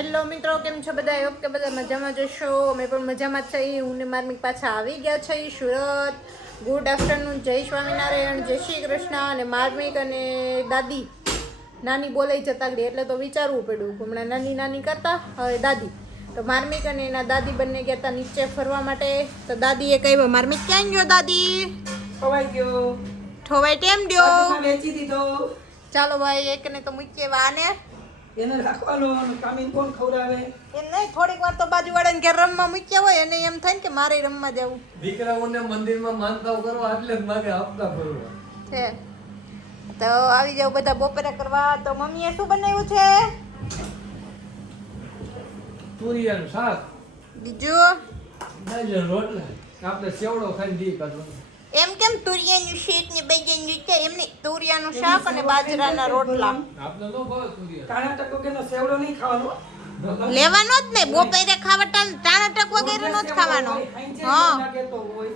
Hello મિત્રો, કેમ છો બધા? ઓકે, બધા મજામાં જશો. અમે પણ મજામાં જ છીએ. હું ને માર્મિક પાછા આવી ગયા છે સુરત. ગુડ આફ્ટરનૂન, જય સ્વામિનારાયણ, જય શ્રી કૃષ્ણ. અને માર્મિક અને દાદી નાની બોલાઈ જતા ગઈ એટલે તો વિચારવું પડ્યું. હમણાં નાની નાની કરતા હવે દાદી. તો માર્મિક અને એના દાદી બંને ગયા હતા નીચે ફરવા માટે. તો દાદીએ કહ્યું, માર્મિક ક્યાં ગયો દાદી? ખવાઈ ગયો. ઠોવાઈ ટેમ દ્યો. વેચી દીધો. ચાલો ભાઈ, એકને તો મૂકીએ વાને. એને રાખવાનો કામીન કોણ ખવડાવે? એમ નહીં, થોડીક વાર તો બાજુવાળાને ઘેર રમવા મૂક્યા હોય અને એમ થાય ને કે મારે રમવા જવું દીકરાઓને મંદિરમાં માનતાઓ કરવા એટલે જ માગે હપ્તા ભરવા છે. તો આવી જાવ બધા બપોરે કરવા. તો મમ્મીએ શું બનાવ્યું છે? તુરિયાનું શાક, બીજું દાળના રોટલા. આપણે સેવડો ખાઈને દી કાઢો. એમ કેમ તુરિયાનું શેક ને બેજન છે? એમ નહીં, તુરિયાનું શાક અને બાજરાના રોટલા આપણે નો ભાવે તુરિયા. કાણા ટકો કેનો સેવડો નહીં ખાવાનો. લેવાનો જ નહીં. બપોરે ખાવા ટાણા ટક વગેરે નો જ ખાવાનો. હા,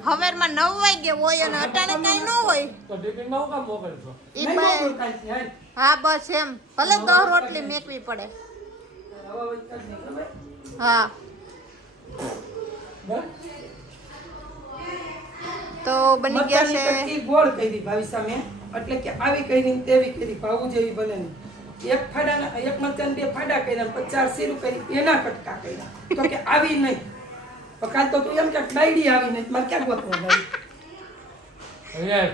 હવારમાં 9 વાગે હોય અને અટાણે કાંઈ ન હોય. તો ટિફિનમાં હું કામ મોકલશો? ઈ હા, બસ એમ. ભલે 10 રોટલી મેકવી પડે. હા, બસ તો બની ગયા છે. ગોળ કરી ભાવી સામે, એટલે કે આવી કરી તેવી કરી, ભાવું જેવી બને નહીં. એક ફાડાના એક મરચાં 2 ફાડા કર્યા, 50 શીરું કરી એના કટકા કર્યા. તો કે આવી નહીં. તો કાલ તો તું એમ કે ડાયડી આવી નહીં, મારે ક્યાં ગોતવા જાય?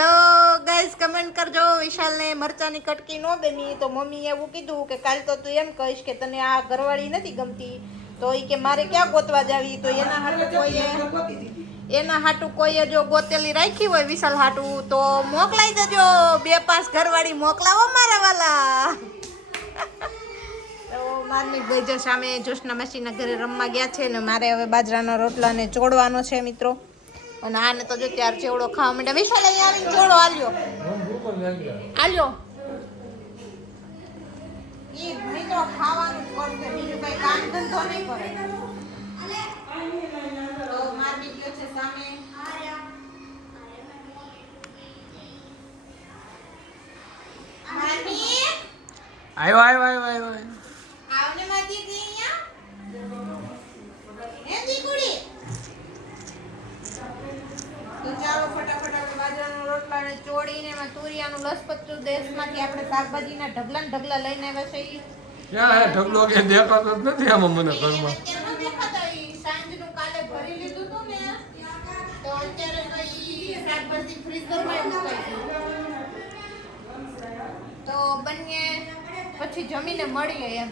તો ગાઈઝ કમેન્ટ કરજો, વિશાલને મરચાની કટકી ન ગમી તો મમ્મીએ એવું કીધું કે કાલ તો તું એમ કહીશ કે તને આ ઘરવાળી નથી ગમતી, તો એ કે મારે ક્યાં ગોતવા જાવી. તો એના હાટું કોઈએ જો ગોતેલી રાખી હોય વિશાલ હાટું તો મોકલાઈ દેજો. 2-5 ઘરવાળી મોકલાવો મારા વાલા. તો મારની ભાઈ જો સામે જોશના માસીના ઘરે રમવા ગયા છે ને મારે હવે બાજરાના રોટલાને ચોડવાનો છે મિત્રો. અને આને તો જો ત્યાર ચેવડો ખાવા માંડે. વિશાલ અહીંયા આવીને ચોડો આલ્યો આલ્યો. ઈ મિત્રો ખાવાનું જ કરશે, બીજું કઈ કામ ધંધો નહીં કરે. તો મારી ગયો છે સામે. મારી આવ્યો. આવને મારી દીદી અહીંયા હે દીકુડી. તો ચાલો ફટાફટ આપણે બાજરાના રોટલાને ચોળીને એમાં તુરિયાનું લસપચ્ચું દેશમાંથી આપણે શાકભાજીના ઢગલા ને ઢગલા લઈને આવ્યા છે. ક્યાં હે ઢગલો કે દેખાતો જ નથી આમાં મને ઘરમાં. સાંજનું કાલે ભરી લીધું હતું ને તો અત્યારે તો ઈ શાકભાજી ફ્રીઝરમાં મુકાઈ ગયું. તો બંને પછી જમીને મળીએ એમ.